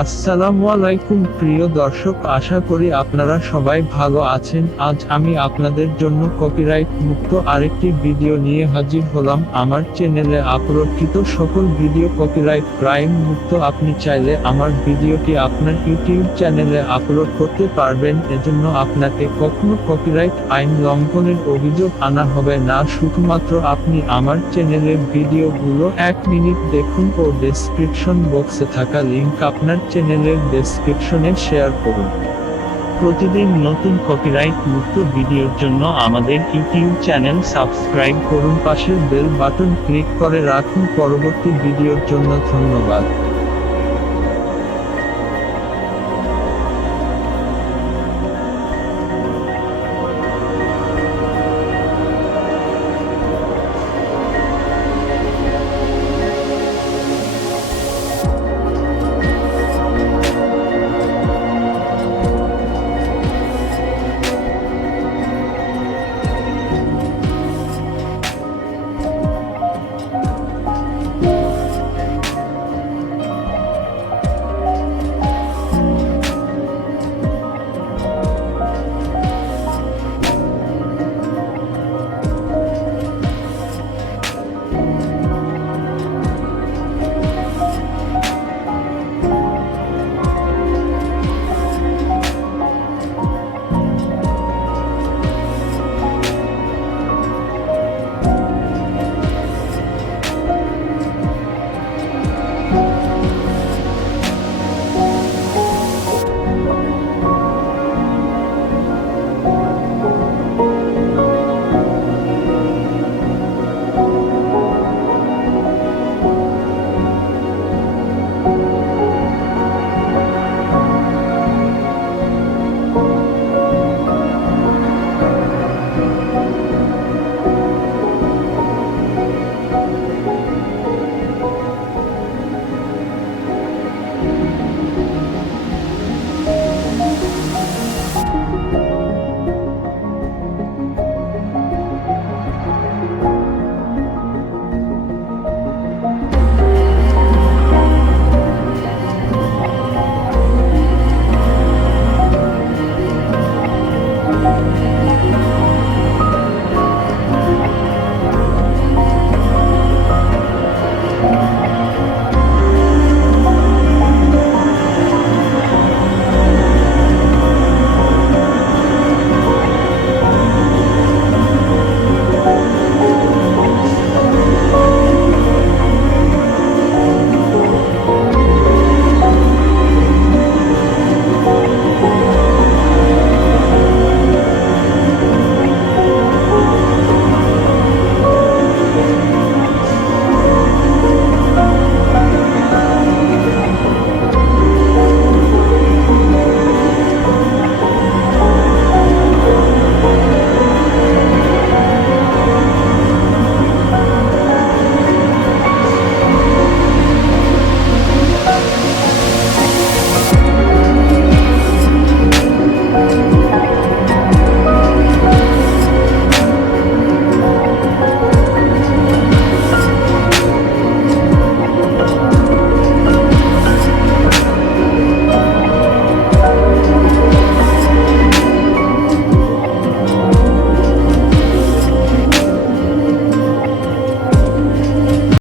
আসসালামু আলাইকুম প্রিয় দর্শক, আশা করি আপনারা সবাই ভালো আছেন। আজ আমি আপনাদের জন্য কপিরাইট মুক্ত আরেকটি ভিডিও নিয়ে হাজির হলাম। আমার চ্যানেলে আপলোডকৃত সকল ভিডিও কপিরাইট ক্রাইম মুক্ত। আপনি চাইলে আমার ভিডিওটি আপনার ইউটিউব চ্যানেলে আপলোড করতে পারবেন। এজন্য আপনাকে কখনো কপিরাইট আইন লঙ্ঘনের অভিযোগ আনা হবে না। শুধুমাত্র আপনি আমার চ্যানেলের ভিডিওগুলো 1 মিনিট দেখুন ও ডেসক্রিপশন বক্সে থাকা লিংক আপনার চ্যানেলের ডেসক্রিপশনে শেয়ার করুন। প্রতিদিন নতুন কপিরাইট মুক্ত ভিডিওর জন্য আমাদের ইউটিউব চ্যানেল সাবস্ক্রাইব করুন, পাশের বেল বাটন ক্লিক করে রাখুন। পরবর্তী ভিডিওর জন্য ধন্যবাদ।